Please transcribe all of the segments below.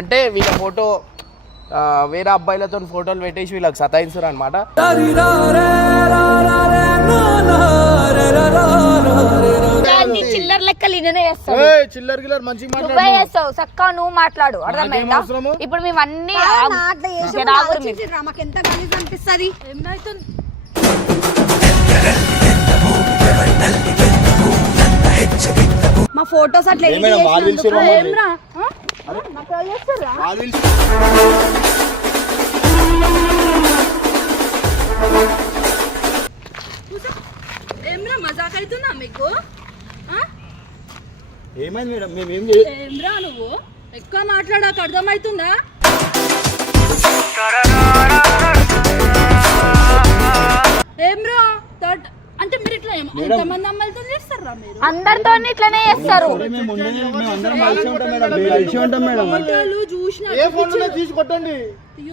అంటే వీళ్ళ ఫోటో వేరే అబ్బాయిలతో ఫోటోలు పెట్టేసి వీళ్ళకి సతాయిస్తారు అనమాట చిల్లర లెక్కలు ఈయననే చేస్తాడు. చిల్లర గిల్లర్ మంచి నువ్వే చేస్తావు. చక్కగా నువ్వు మాట్లాడు. అర్థమైందా? ఇప్పుడు మేము అన్ని గలీజ్ అనిపిస్తుంది? మా ఫొటోస్ అట్లా. ఏమ్రా? ఏమ్రా మజాక్ అవుతుందా మీకు? ఏమైంది మేడం? మేము ఏం చేయ ఏమ్రా నువ్వు? ఎక్కువ మాట్లాడాక అర్థమవుతుందా? ఏమ్రా? థర్డ్ అంటే మీరు ఇట్లా ఏం- ఎంతమంది అమ్మాయిలతో చేస్తారా మీరు? అందరితో ఇట్లనే చేస్తారు. ఫోటోలు చూసిన ఏ ఫోన్ తీసి కొట్టండి.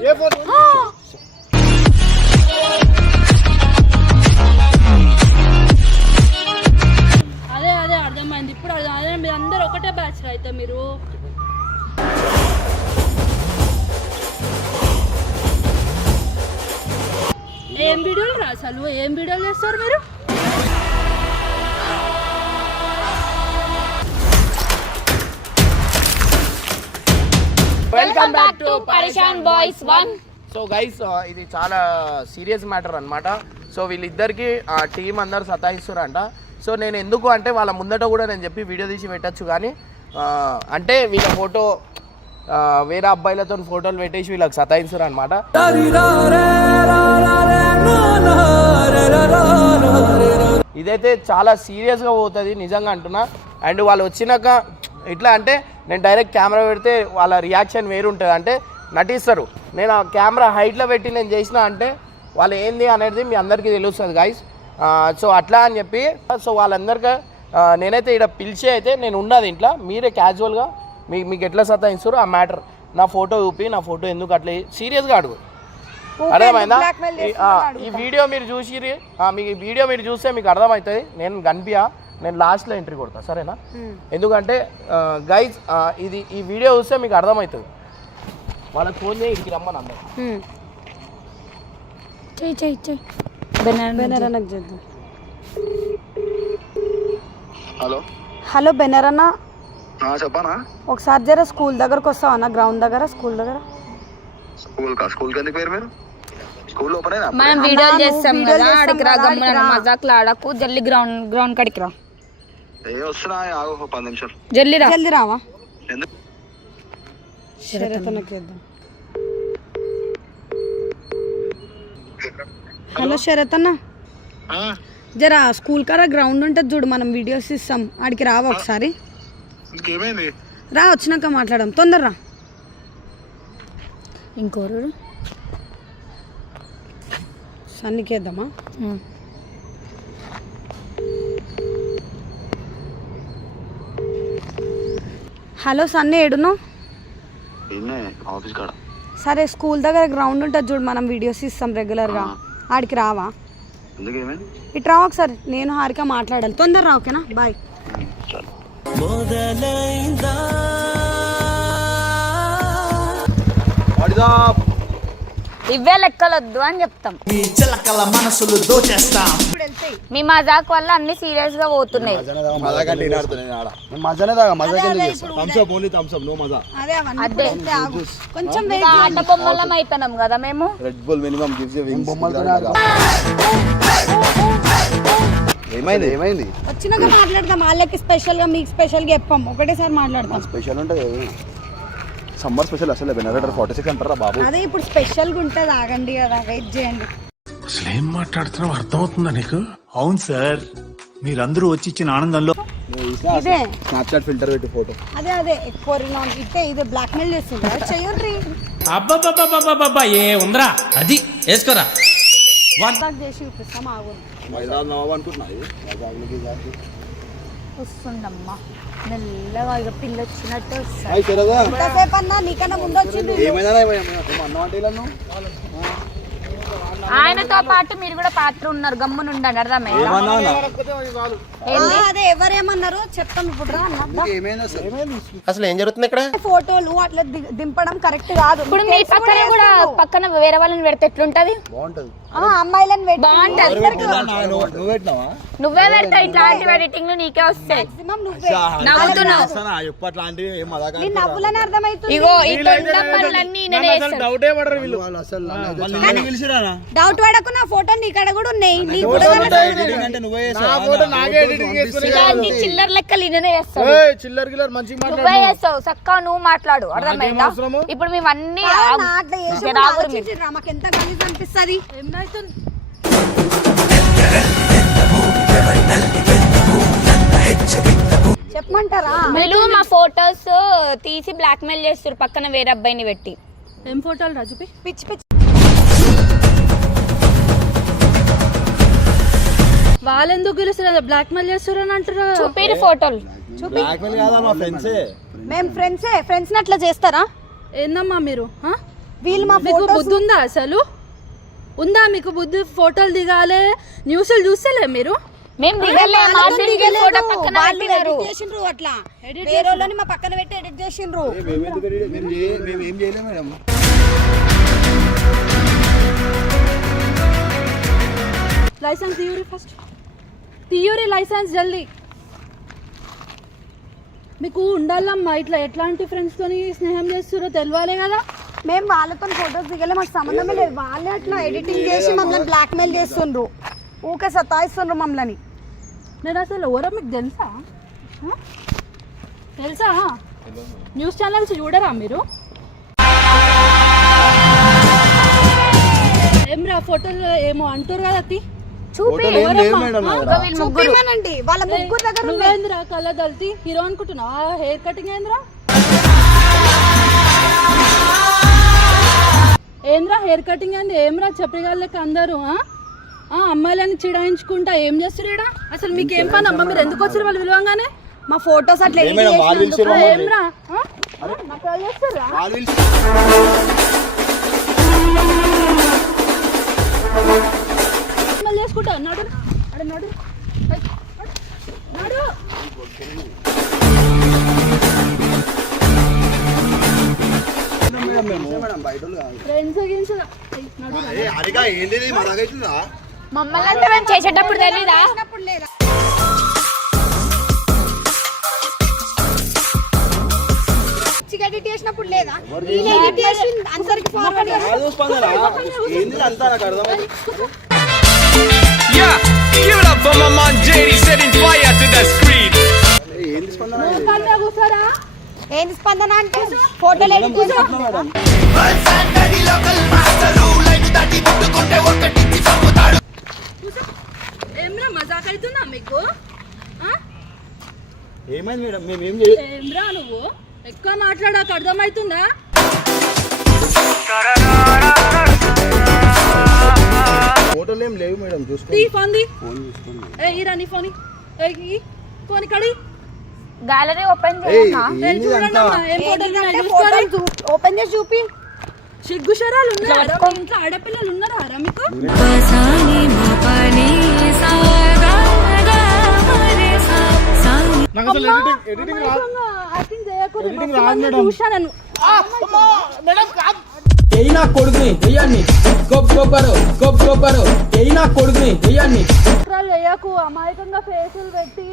ఏ ఫోన్ అదే అదే అర్థమైంది. ఇప్పుడు అర్థం- అదే మీరు అందరు ఒకటే బ్యాచ్ అయితే మీరు. ఏం వీడియోలు రా అసలు? ఏం వీడియోలు చేస్తారు మీరు? Welcome back to Pareshan boys one so guys ఇది చాలా సీరియస్ మ్యాటర్ అన్నమాట. సో వీళ్ళిద్దరికి టీం అందరు సతాయిస్తారంట సో నేను ఎందుకు అంటే వాళ్ళ ముందట కూడా నేను చెప్పి వీడియో తీసి పెట్టచ్చు కానీ అంటే వీళ్ళ ఫోటో వేరే అబ్బాయిలతో ఫోటోలు పెట్టేసి వీళ్ళకి సతాయిస్తారు అనమాట ఇదైతే చాలా సీరియస్గా పోతుంది నిజంగా అంటున్నా. అండ్ వాళ్ళు వచ్చినాక ఇట్లా అంటే నేను డైరెక్ట్ కెమెరా పెడితే వాళ్ళ రియాక్షన్ వేరుంటుంది. అంటే నటిస్తారు. నేను ఆ కెమెరా హైట్లో పెట్టి నేను చేసిన అంటే వాళ్ళు ఏంది అనేది మీ అందరికీ తెలుస్తుంది గాయస్ సో అట్లా అని చెప్పి సో వాళ్ళందరికీ నేనైతే ఇక్కడ పిలిచి అయితే నేను ఉన్నది ఇంట్లో మీరే క్యాజువల్గా మీ మీకు ఎట్లా సతాయిస్తారు ఆ మ్యాటర్ నా ఫోటో చూపి నా ఫోటో ఎందుకు అట్లా సీరియస్గా అడుగు. అర్థమైందా? ఈ- వీడియో మీరు చూసిరి మీకు ఈ వీడియో మీరు చూస్తే మీకు అర్థమవుతుంది. నేను కనిపియా నేను లాస్ట్లో ఎంట్రీ కొడతా సరేనా? ఎందుకంటే గైజ్ ఇది ఈ వీడియో చూస్తే మీకు అర్థమవుతుంది. వాళ్ళకి ఫోన్ చేయి ఇడికి రమ్మని అందరు చెయ్యి చెయ్యి చెయ్యి చేద్దాం. హలో. హలో బెనరన్న ఆ, చెప్పనా? ఒకసారి జర స్కూల్ దగ్గరకు వస్తావా అన్న? గ్రౌండ్ దగ్గర స్కూల్ దగ్గర? స్కూల్ కా? స్కూల్కి ఎందుకు పేరు మీరు? స్కూల్ ఓపెన్ అయినా మనం వీడియోలు చేస్తాం కదా ఆడికి రా. గమ్మున మజాక్లు ఆడకు జల్లి గ్రౌండ్ గ్రౌండ్ కాడికి రా. రా జల్ది రావా? హలో. శరత్ అన్న ఆ, జర స్కూల్ కాడ గ్రౌండ్ ఉంటుంది చూడు మనం వీడియోస్ ఇస్తాం. ఆడికి రావా ఒకసారి? ఇంకేమైంది? రా వచ్చినాక మాట్లాడదాం. తొందర రా. ఇంకోరు? సన్నికేద్దామా హలో సన్ని ఏడును సరే స్కూల్ దగ్గర గ్రౌండ్ ఉంటుంది చూడు మనం వీడియోస్ ఇస్తాం రెగ్యులర్గా. ఆడికి రావా? ఇటు రావా ఒకసారి నేను హారిక మాట్లాడాలి. తొందర రా ఓకేనా? బాయ్. చాలు ఇవే లెక్కలొద్దు అని చెప్తాం. మీ మజాక్ వల్ల అన్ని సీరియస్గా పోతున్నాయి. అదే. కొంచెం ఆట బొమ్మలం అయిపోయినాం కదా మేము? Red Bull minimum gives you wings ఏమైంది? ఏమైంది? వచ్చినాక మాట్లాడతాం. వాళ్ళకి స్పెషల్గా మీకు స్పెషల్గా చెప్పాం. ఒకటేసారి మాట్లాడతాం. స్పెషల్ ఉంటుంది సమ్మర్ స్పెషల్ అసలు బెనరేటర్ ఫార్టీ సిక్స్ అంటారా బాబు? అదే ఇప్పుడు స్పెషల్గా ఉంటుంది ఆగండి కదా వెయిట్ చేయండి. అసలు ఏం మాట్లాడుతున్నావు? అర్థమవుతుందా నీకు? అవును సార్ మీరందరూ వచ్చి ఇచ్చిన ఆనందంలో ఇదే. స్నాప్చాట్ ఫిల్టర్ పెట్టి ఫోటో అదే అదే ఎక్కువ రినౌన్ ఇస్తే ఇదే బ్లాక్ మెయిల్ చేస్తుందా చెయ్యండి అబ్బబ్బబ్బబ్బబ్బబ్బా ఏ ఉందరా? అది వేసుకోరా. కాంటాక్ట్ చేసి చూపిస్తాం ఆగు. హైదరాబాద్ నవాబు అనుకుంటున్నా ఇది? వైజాగ్లో గిజాగ్లో. వస్తుందమ్మా. మెల్లగా ఇక పిల్ల వచ్చినట్టు వస్తుంది ఎంతసేపు అన్నా నీకన్నా ముందు వచ్చింది ఏమైనా ఆయనతో పాటు మీరు కూడా పాత్ర ఉన్నారు గమ్మున ఉండండి? అదే ఎవరేమన్నారు చెప్తాం ఇప్పుడు రా అన్న. ఏమైంది అసలు? అసలు ఏం జరుగుతుంది ఇక్కడ? ఫోటోలు అట్లా ది- దింపడం కరెక్ట్ కాదు. ఇప్పుడు మీ తెలిసి పక్కన కూడా. పక్కన వేరే వాళ్ళని పెడితే ఎట్లుంటది? బాగుంటది. ఆ, అమ్మాయిలను పెట్టి బాగుంటది. నువ్వు నువ్వు పెట్టినావా నువ్వే పెడతావు ఇట్లాంటి ఎడిటింగ్ నీకే వస్తాయి. maximum నువ్వే. నవ్వుతున్నావు. ఎప్పుడు అట్లాంటివి ఏం మదాకా నీ నవ్వులని అర్థమవుతుంది. ఇగో ఈ తొండ పనులన్నీ ఈయననే చేస్తాడు డౌటే పడరు వీళ్ళు. వాళ్ళు అసలు వాళ్ళు నిన్ను పిలిచిరానా? డౌట్ పడకు నా ఫోటో నీ కాడ కూడా ఉన్నాయి. నీ ఇలాంటి చిల్లర లెక్కలు ఏయ్, చిల్లర గిల్లర్ మంచిగా నువ్వే మాట్లాడు చేస్తావు. చక్కగా నువ్వు మాట్లాడు. అర్థమైందా? ఇప్పుడు మేము అన్ని మీరు. మాకు ఎంత అనిపిస్తుంది? చెప్పమంటారా? వీళ్ళు మా ఫొటోస్ తీసి బ్లాక్ మెయిల్ చేస్తారు పక్కన వేరే అబ్బాయిని పెట్టి. ఏం ఫోటోలు రా చూపి. పిచ్చి పిచ్చి వాళ్ళు ఎందుకు గెలుస్తారు? బ్లాక్ మెయిల్ చేస్తారు అని అంటారు చూపిరు ఫోటోలు. ఫ్రెండ్సే? మేము ఫ్రెండ్సే. ఫ్రెండ్స్ అట్లా చేస్తారా? ఏందమ్మా మీరు? ఆ? వీళ్ళు మా మీకు ఫోటోస్ బుద్ధి ఉందా అసలు? ఉందా మీకు బుద్ధి? ఫోటోలు దిగాలే న్యూస్లు చూస్తలే మీరు? మేము దిగలే మా ఫోటో పక్కన వాళ్ళు పెట్టినారు. చేసిండ్రు అట్లా. మా పక్కన పెట్టి ఎడిట్ చేసిండ్రు. మేము ఎందుకు edit- మేము చే- మేము ఏం చేయలేము madam. License theory first theory license జల్దీ. మీకు ఉండాలమ్మా ఇట్లా ఎట్లాంటి ఫ్రెండ్స్ తోని స్నేహం చేస్తారో తెలియాలే కదా. మేము వాళ్ళతో ఫోటోస్ దిగలే మాకు సంబంధమే లేదు. వాళ్ళే అట్లా ఎడిటింగ్ చేసి మమ్మల్ని బ్లాక్ మెయిల్ చేస్తుండ్రు. ఊకే సతాయిస్తుండ్రు మమ్మల్ని. నేను అసలు ఎవరో మీకు తెలుసా? తెలుసా? న్యూస్ ఛానల్స్ చూడరా మీరు? ఏం రా ఫోటోలు ఏమో అంటారు కదా అత్తి. చూపిమనండి వాళ్ళ ముగ్గురు దగ్గర. నువ్వేంద్రా కళ్ళ దల్తి హీరో అనుకుంటున్నావా. హెయిర్ కటింగ్ ఏంద్రా? ఏంద్రా హెయిర్ కటింగ్ ఏంది? ఏమ్రా చెప్పగలక అందరూ ఆ? ఆ, అమ్మాయిలని చిడాయించుకుంటా. ఏం చేస్తారు ఈడ? అసలు మీకు ఏం పని? అమ్మ మీరు ఎందుకు వచ్చారు? వాళ్ళు విలువంగానే మా ఫోటోస్ అట్లా. ఏమ్రా చేస్తారా చేసుకుంటా. నడు అడ నడు. నడు? మమ్మల్ని అంటే మేము చేసేటప్పుడు తెలీదా? చేసినప్పుడు లేదా? పిచ్చిగా ఎడిట్ చేసినప్పుడు లేదా అందరికి ఫార్వర్డ్ ఏంది స్పందన అంటే? ఫోటోలు ఏమ్రా మజాక్ అవుతుందా మీకు? ఏమైంది మేడం? మేము ఏం ఏమ్రా నువ్వు? ఎక్కువ మాట్లాడాక అర్థమవుతుందా? ఫోటోలు ఏం లేవు మేడం చూసుకో తీ ఫోన్ ది. ఏ ఫోన్ ఫోన్ కడి. గ్యాలరీ ఓపెన్ ఓపెన్ చేసి చూపి. ఉన్నారా ఇంట్లో ఆడపిల్లలు ఉన్నారా మీకు? నాకు అసలు ఎడిటింగ్ ఎడిటింగ్ రాదు యాక్టింగ్ చేయకూడదు. మస్తు మంది చూశాను ఎయి నా కొడుకుని దెయ్యాన్ని గొప్ప గొప్పరు గొప్ప గొప్పరు. ఎయి నా కొడుకుని వేయకు అమాయకంగా ఫేసులు పెట్టి.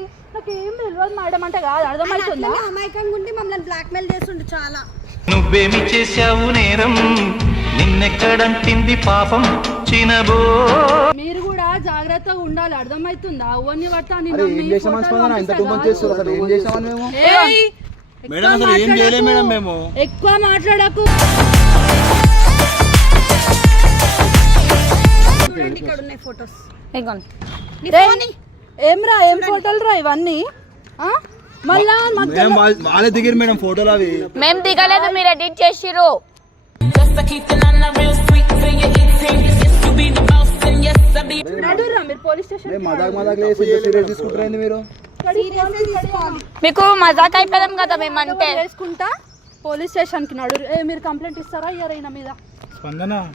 నాకు ఏం తెలియదు మేడం అంటే కాదు అర్థమవుతుందా అమాయకంగా ఉండి మమ్మల్ని బ్లాక్ మెయిల్ చేస్తుండు చాలా. నువ్వేమి చేశావు నేరం? నిన్నెక్కడంటింది పాపం చినబో? మీరు కూడా జాగ్రత్తగా ఉండాలి అర్థమవుతుందా అవన్నీ పడతా అరే ఏం చేసామని స్పందన? ఇంత టూ మంత్స్ చేస్తారు అసలు. ఏం చేసామని మేము? మేడం అసలు ఏం చేయలేము మేడం మేము. ఎక్కువ మాట్లాడకు. ఇక్కడ ఉన్నాయి ఫోటోస్ ఏమ్రా ఏం ఫోటోలు రా ఇవన్నీ? ఆ? మళ్ళా మేము వాళ్ళ- దిగిరు మేడం ఫోటోలు అవి. మేము దిగలేదు మీరు ఎడిట్ మేము మీరు మీకు మజాక్ అయిపోయాం కదా మేమంటే. వేసుకుంటా పోలీస్ స్టేషన్కి నడు ఏ మీరు కంప్లైంట్ ఇస్తారా ఇయ్యరా ఈయన మీద? స్పందన?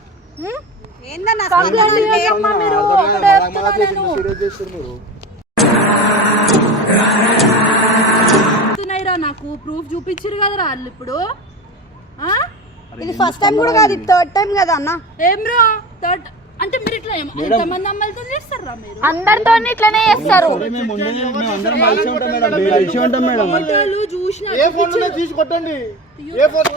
ఏందన్నా కంప్లైంట్ అంటే? మీరు. నాకు ప్రూఫ్ చూపించారు కదరా వాళ్ళు ఇప్పుడు. ఆ? ఇది ఫస్ట్ టైం కూడా కాదు థర్డ్ టైం కదా అన్న. ఏం రా? థర్డ్ అంటే మీరు ఇట్లా ఏం- ఎంతమంది అమ్మాయిలతో చేస్తారా మీరు? అందరితో ఇట్లనే చేస్తారు. చూసిన ఏ ఫోన్ తీసి కొట్టండి. ఏ ఫోన్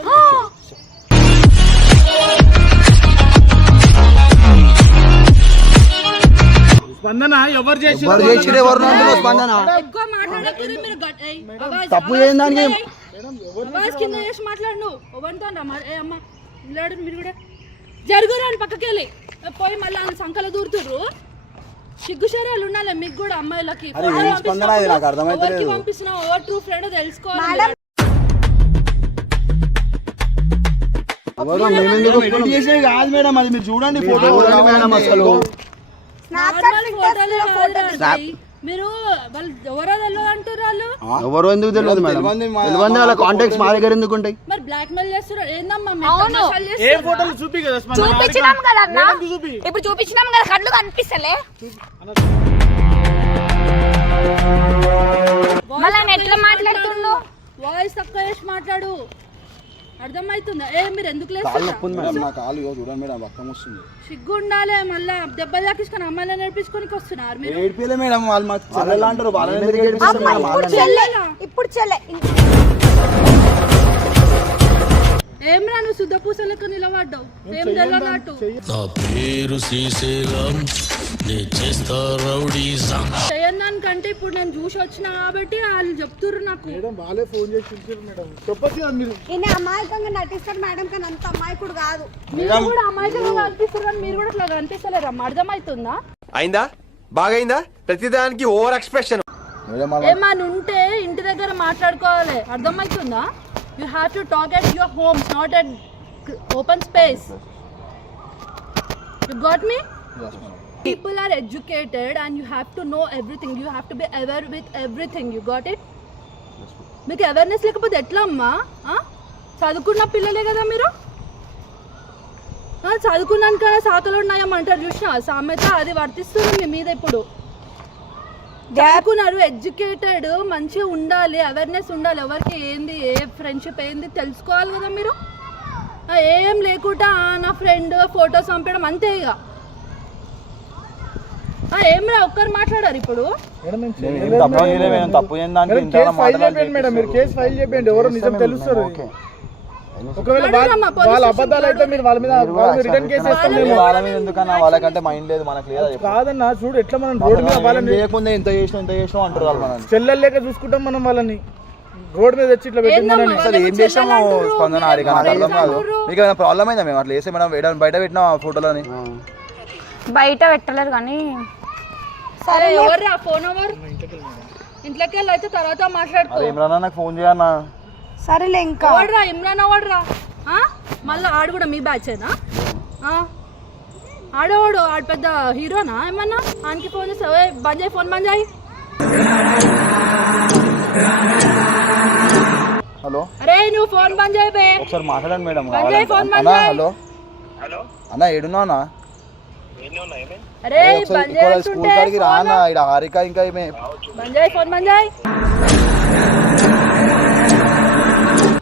స్పందన ఎవరు చేసి ఎవరు చేసిరు ఎవరు అంటున్నారు స్పందన? ఎక్కువ మాట్లాడకూడదు మీరు గట్- ఏయ్, అవాజ్- తప్పు అవాజ్ చేయని దానికి- కింద ఏయ్. అవాజ్ కింద చేసి మాట్లాడు నువ్వు ఎవరితో రమ్మా ఏ అమ్మ మీరు కూడా జరుగురా అని పక్కకి వెళ్ళి పోయి మళ్ళీ వాళ్ళు సంకల దూరుతుర్రు. సిగ్గుశరాలు ఉండాలి మీకు కూడా అమ్మాయిలకి. అరే, ఫోటోలు ఏం స్పందన ఇది? నాకు అర్థమైతలేదు. ఎవరికి పంపిస్తున్నావు? ట్రూ ఫ్రెండ్ తెలుసుకోవాలి. మేడం. ఎవరు? మేమెందుకు ఎడిట్ చేసేది కాదు మేడం అది మీరు చూడండి ఫోటో మేడం అసలు. మీరు వాళ్ళు ఎవరో తెలియదు అంటారు వాళ్ళు? ఎవరు ఎందుకు తెలియదు మేడం? తెలియదు వాళ్ళ కాంటాక్ట్స్ మా దగ్గర ఎందుకు ఉంటాయి? మరి బ్లాక్ మెయిల్ చేస్తున్నారు ఏందమ్మా అవును. ఏ చేస్తున్నారా? ఫోటోలు చూపి కదా స్పందన చూపించినాం కదా అన్న ఇప్పుడు చూపించినాం కదా కళ్ళు కనిపిస్తలే. మళ్ళా ఎట్లా మాట్లాడుతున్నావు? వాయిస్ తక్కువ చేసి మాట్లాడు. అర్థమవుతుందా? ఏ మీరు ఎందుకు నా కాలు ఇగో చూడండి మేడం రక్తం వస్తుంది. సిగ్గు ఉండాలి మళ్ళా దెబ్బలు తాకించుకొని అమ్మాయిని నేర్పించుకొని వస్తున్నారు మీరు. ఏడిపిలే మేడం వాళ్ళు మా చెల్లెలు అంటారు వాళ్ళని ఎందుకు ఏడిపిస్తారు అమ్మ మేడం ఇప్పుడు? చెల్లె ఇప్పుడు చెల్లె ఏం రా నువ్వు శుద్ధ పూసలకు నిలబడ్డావు? ఏం తెలియనట్టు నా పేరు శ్రీశైలం. నే చేస్తా రౌడీజం. చేయని దానికంటే ఇప్పుడు నేను చూసి వచ్చిన కాబట్టి వాళ్ళు చెప్తుర్రు నాకు. వాళ్ళే ఫోన్ చేసి పిలిచారు మేడం. చెప్పొచ్చు కదా మీరు. ఈయన అమాయకంగా నటిస్తాడు మేడం కానీ అంత అమాయకుడు కాదు. మీరు కూడా అమాయకంగా కనిపిస్తారు కానీ మీరు కూడా ఇట్లా కనిపిస్తలేరమ్మా అర్థమవుతుందా అయిందా? బాగైందా? ప్రతిదానికి ఓవర్ ఎక్స్ప్రెషన్. మేడం ఏమని ఉంటే ఇంటి దగ్గర మాట్లాడుకోవాలి. అర్థమవుతుందా you have to talk at your homes not at open space you got me people are educated and you have to know everything you have to be aware with everything you got it మీకు awareness లేకపోతే ఎట్లా అమ్మా? చదువుకున్న పిల్లలే కదా మీరు? చదువుకున్నాను కదా సాకలు ఉన్నాయమ్మంటారు చూసిన? సామెత అది వర్తిస్తుంది మీ మీద ఇప్పుడు. చదువుకున్నారు ఎడ్యుకేటెడ్ మంచిగా ఉండాలి అవేర్నెస్ ఉండాలి. ఎవరికి ఏంది ఏ ఫ్రెండ్షిప్ ఏంది తెలుసుకోవాలి కదా మీరు? ఏం లేకుండా నా ఫ్రెండ్ ఫొటోస్ పంపడం అంతే ఇక. ఆ, ఏం రా ఒక్కరు మాట్లాడారు ఇప్పుడు? మేము ఏం తప్పు చేయలేదు మేడం తప్పు చేయని దానికి ఇంత కేసు ఫైల్ మాట్లాడాలి చేయండి మేడం మీరు కేసు ఫైల్ చేయండి ఎవరో నిజం తెలుస్తారు ఒకవేళ వాళ్ళ- అబద్ధాలు అయితే మీరు వాళ్ళ మీద రిటర్న్ కేసు వాళ్ళ మీద ఎందుకన్నా వాళ్ళకంటే మైండ్ లేదు మనకు లేదా చెప్పు. కాదన్నా చూడు ఎట్లా మనం రోడ్డు మీద ఏం వాళ్ళని చేయకుండా ఇంత చేసినాం ఇంత చేసినాం అంటారు వాళ్ళు చెల్లెలు లేక చూసుకుంటాం మనం వాళ్ళని. రోడ్డు మీద తెచ్చి ఇట్లా పెట్టింది ఏందమ్మా? మనని అసలు ఏం చేసాము స్పందన మీరు ఆడిగా నాకు అర్థం కాదు. మీకు ఏమైనా ప్రాబ్లం అయిందా? మేము అట్లా చేస్తే మేడం బయట పెట్టిన ఫోటోలని బయట పెట్టలేరు కానీ సరే ఎవరు రా? ఫోన్ ఓవర్ ఇంట్లోకి వెళ్ళి అయితే తర్వాత మాట్లాడుకో. ఇమ్రాన్ నాకు ఫోన్ చేయన్నా సరేలే ఇంకా. ఎవడ్రా ఇమ్రాన్ ఎవడ్రా ఆ? మళ్ళా ఆడు కూడా మీ బ్యాచేనా ఆ? ఆడవాడు? ఆడు పెద్ద హీరోనా ఏమన్నా? ఆయనకి ఫోన్ చేస్తావు బంద్ చేయి ఫోన్ బంద్ చేయి. హలో. అరే నువ్వు ఫోన్ బంద్ చేయి ఒకసారి మాట్లాడండి మేడం బంద్ చేయి, ఫోన్ బంద్ అన్నా చేయి. హలో. అన్న ఏడున్నా అన్న అరే బంద్ స్కూల్ కాడికి రా అన్న ఇక్కడ హారిక ఇంకా ఈమె బంద్ చేయి ఫోన్ బంద్ చేయి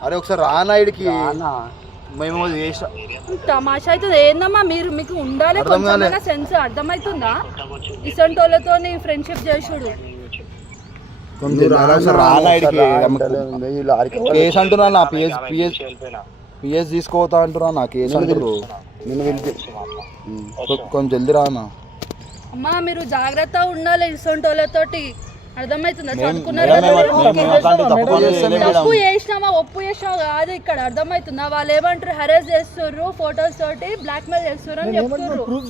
అరే ఒకసారి రా అన్న ఇడికి మేము తమాషా అవుతుంది. ఏందమ్మా మీరు? మీకు ఉండాలి సెన్స్. అర్థమవుతుందా? ఇసంటి వాళ్ళతో ఫ్రెండ్షిప్ చేసుడు రానా ఇడికి కేసు అంటున్నా నా పిఎస్ పిఎస్ పిఎస్ తీసుకోవతా అంటున్నా నా కేసు నేను కొంచెం జల్దీ రా అన్న. అమ్మా మీరు జాగ్రత్త ఉండాలి ఇసంటి వాళ్ళతోటి అర్థమవుతుందా చదువుకున్నారు? తప్పు చేసినామా? ఒప్పు చేసినావా కాదు ఇక్కడ. అర్థమవుతుందా వాళ్ళు ఏమంటారు? హెరాస్ చేస్తుర్రు ఫోటోస్ తోటి బ్లాక్ మెయిల్ చేస్తుర్రు అని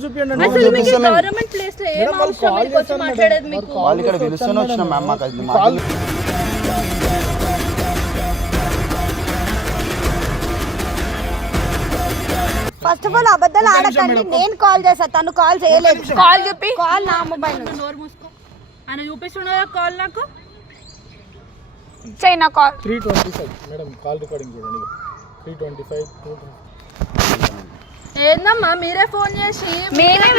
చూపించండి అసలు మీకు గవర్నమెంట్ ప్లేస్లో ఏం అవసరం? వచ్చి మాట్లాడేది మీకు ఫస్ట్ ఆఫ్ ఆల్ అబద్ధాలు ఆడకండి. నేను కాల్ చేసా తను కాల్ చేయలేదు. కాల్ చెప్పి. కాల్ నా మొబైల్ నుంచి నోరు మూసుకో. ఆయన చూపిస్తుండగా కాల్ నాకు? చెయ్యి నా call three twenty five madam call recording చూడండి. త్రీ ట్వంటీ ఫైవ్ టూ ఏందమ్మా మీరే ఫోన్ చేసి? మేడం?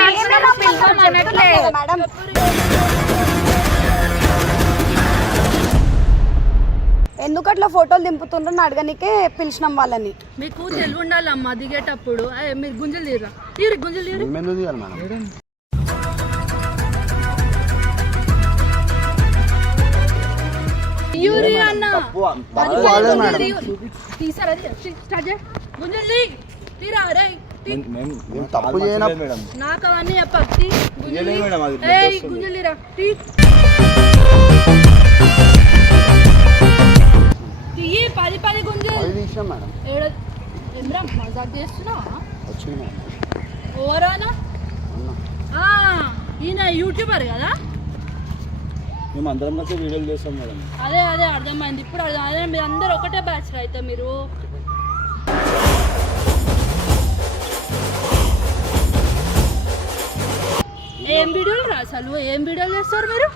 ఎందుకు అట్లా ఫోటోలు దింపుతుండ్రని అడగనికే పిలిచినాం వాళ్ళని. మీకు తెలివి ఉండాలమ్మా దిగేటప్పుడు. మీరు గుంజలు తీరా తీరి గుంజలు తీరి ఏమెందుకు తీయాలి మేడం? యూరి అన్న. తప్పు తప్పు వాళ్ళే మేడం. తీసారా స్టార్ట్ చేయి. గుంజలు తీ తీరా రే తీ. మేము మేము తప్పు చేయనప్పుడు మేడం. నాకు అవన్నీ చెప్పకు తీ. గుంజలు మేడం, అది. ఏయ్. గుంజలు తీరా తీ. తీయి పది పది గుంజలు తీసినాం మేడం. ఏడ మజాక్ చేస్తున్నావా? వచ్చింది మేడం. ఓవరానా? ఆ, ఈయన యూట్యూబర్ కదా? మేము అందరం కలిసి వీడియోలు చేస్తాం మేడం. అదే అదే అర్థమైంది. ఇప్పుడు అర్థం అదే మీరు అందరు ఒకటే బ్యాచ్ అయితే మీరు. ఏం వీడియోలు రా అసలు? ఏం వీడియోలు చేస్తారు మీరు?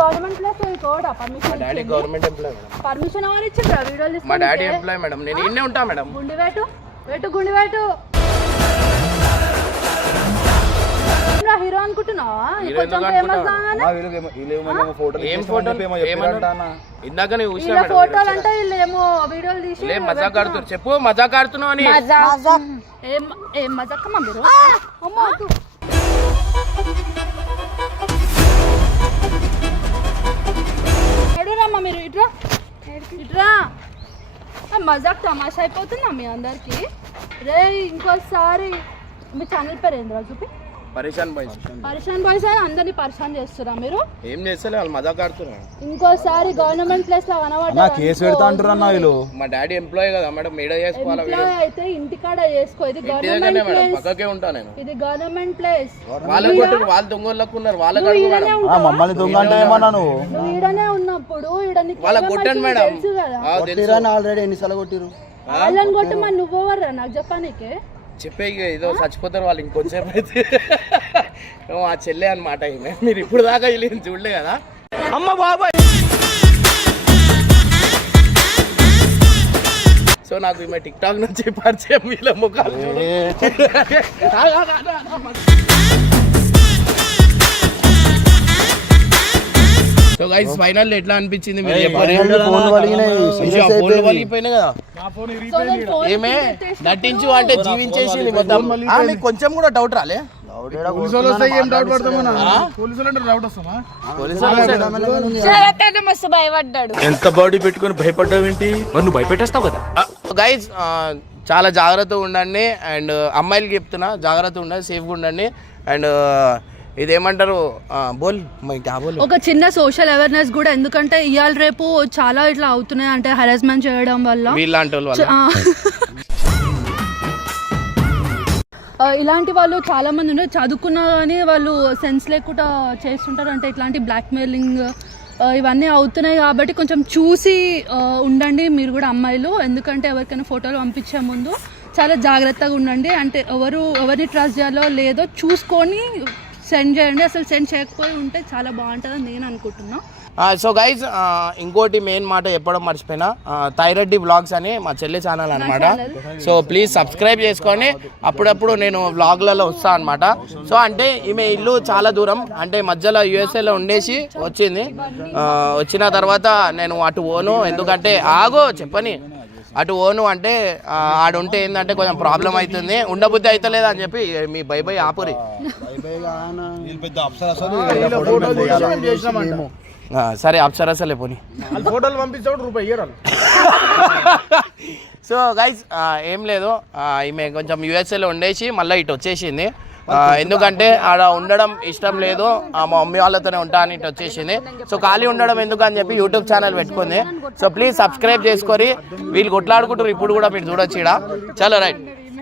గవర్నమెంట్ ప్లేస్ కోడా మా permission daddy government employee madam. Permission ఎవరు ఇచ్చిండ్రా వీడియోలు మా డాడీ? Employee madam. నేను ఇన్నే ఉంటా మేడం. గుండు వేటు వేటు గుండు వేటు హీరో అనుకుంటున్నావా? కొంచెం ఎందుకు ఫేమస్ అనుకుంటావు? కాగానే. ఏం చెప్పి ఏమో ఏమన్నా చెప్పారంట అన్న. ఇందాక నేను చూసిన ఇలా మేడం ఫోటోలు అంటే వీళ్ళు ఏమో వీడియోలు తీసి లే మజాక్ ఆడుతున్నారు. చెప్పు మజాక్ ఆడుతున్నావు అని. ఏం ఏం మజక్కమ్మా మీరు? అమ్మో వద్దు. ఎడురమ్మా మీరు ఇట్రా ఇట్రా మజాక్ తమాషా అయిపోతుందా మీ అందరికి? రే ఇంకోసారి మీ ఛానల్ పేరు ఏంద్రా చూపి? పరేషాన్ బాయ్స్. పరిశాన్ బాయ్స్. అందరినీ పరిశాన్ చేస్తురా మీరు? ఏం చేస్తలే వాళ్ళు మజాక్ ఆడుతున్నారు. ఇంకోసారి గవర్నమెంట్ ప్లేస్లో కనబడ్డా కేసు పెడతా అంటారు అన్న వీళ్ళు. మా డాడీ ఎంప్లాయ్ కదా మేడం మేడ చేసుకోవాలా ఎంప్లాయ్ అయితే ఇంటికాడ చేసుకో ఇది గవర్నమెంట్ మేడం ప్లేస్. పక్కకే ఉంటా నేను. ఇది గవర్నమెంట్ ప్లేస్. వాళ్ళ కొట్టు వాళ్ళు దొంగలకు ఉన్నారు వాళ్ళకి అడుగు మేడం. ఆ, మమ్మల్ని దొంగ అంటే ఏమన్నా నువ్వు. నువ్వు ఈడనే ఉన్నప్పుడు ఈడ నీకు వాళ్ళ కొట్టండి మేడం. తెలుసు కదా. ఆల్రెడీ ఎన్నిసార్లు కొట్టిరు వాళ్ళని కొట్టి మరి నువ్వెవర్రా నాకు చెప్పానికే? చెప్పే ఏదో చచ్చిపోతారు వాళ్ళు ఇంకొంచెం అయితే. ఆ చెల్లె అనమాట ఈమె. మీరు ఇప్పుడు దాకా వెళ్ళి చూడలే కదా. అమ్మ బాబాయ్! సో నాకు ఈమె టిక్ టాక్ నుంచి పరిచయం వీళ్ళ ముఖాలు సో గైస్ ఫైనల్ ఎట్లా అనిపించింది మీరు ఫోన్ కదా. ఏమే? నటించు అంటే జీవించేసింది మొత్తం. కొంచెం కూడా డౌట్ రాలే? శరత్ మస్తు భయపడ్డాడు. ఎంత బాడీ పెట్టుకొని భయపడ్డావేంటి? నువ్వు భయపెట్టేస్తావు కదా. గైజ్ చాలా జాగ్రత్తగా ఉండండి. అండ్ అమ్మాయిలకి చెప్తున్నా జాగ్రత్తగా ఉండండి సేఫ్గా ఉండండి. అండ్ ఇదేమంటారు? బోల్. బోల్. ఒక చిన్న సోషల్ అవేర్నెస్ కూడా ఎందుకంటే ఇవాళ రేపు చాలా ఇట్లా అవుతున్నాయి అంటే హెరాస్మెంట్ చేయడం వల్ల. వీళ్ళంటి ఇలాంటి వాళ్ళు చాలా మంది ఉన్నారు. చదువుకున్నా కానీ వాళ్ళు సెన్స్ లేకుండా చేస్తుంటారు అంటే ఇట్లాంటి బ్లాక్మెయిలింగ్ ఇవన్నీ అవుతున్నాయి కాబట్టి కొంచెం చూసి ఉండండి మీరు కూడా అమ్మాయిలు. ఎందుకంటే ఎవరికైనా ఫోటోలు పంపించే ముందు చాలా జాగ్రత్తగా ఉండండి. అంటే ఎవరు ఎవరిని ట్రస్ట్ చేయాలో లేదో చూసుకొని సెండ్ చేయండి. అసలు సెండ్ చేయకపోయి ఉంటే చాలా బాగుంటుందని నేను అనుకుంటున్నా. సో గైజ్ ఇంకోటి మెయిన్ మాట చెప్పడం మర్చిపోయినా థైరెడ్డి వ్లాగ్స్ అని మా చెల్లి ఛానల్ అనమాట సో ప్లీజ్ సబ్స్క్రైబ్ చేసుకొని అప్పుడప్పుడు నేను వ్లాగ్లలో వస్తా అనమాట సో అంటే ఈమె ఇల్లు చాలా దూరం అంటే మధ్యలో యూఎస్ఏలో ఉండేసి వచ్చింది. వచ్చిన తర్వాత నేను అటు ఓను ఎందుకంటే ఆగో చెప్పని అటు ఓను అంటే ఆడుంటే ఏంటంటే కొంచెం ప్రాబ్లం అవుతుంది. ఉండబుద్ధి అవుతలేదు అని చెప్పి మీ బై బై ఆపురి. సరే అప్సరసలే పోనీ. ఫోటోలు పంపించాడు రూపాయి సో గైస్ ఏం లేదు. ఈమె కొంచెం యూఎస్ఏలో ఉండేసి మళ్ళీ ఇటు వచ్చేసింది. ఎందుకంటే ఆడ ఉండడం ఇష్టం లేదు. ఆ, మా మమ్మీ వాళ్ళతోనే ఉంటా అని వచ్చేసింది. సో ఖాళీ ఉండడం ఎందుకు అని చెప్పి యూట్యూబ్ ఛానల్ పెట్టుకుంది. సో ప్లీజ్ సబ్స్క్రైబ్ చేసుకొని వీళ్ళు కొట్లాడుకుంటారు ఇప్పుడు కూడా మీరు చూడొచ్చు ఇక్కడ చలో రైట్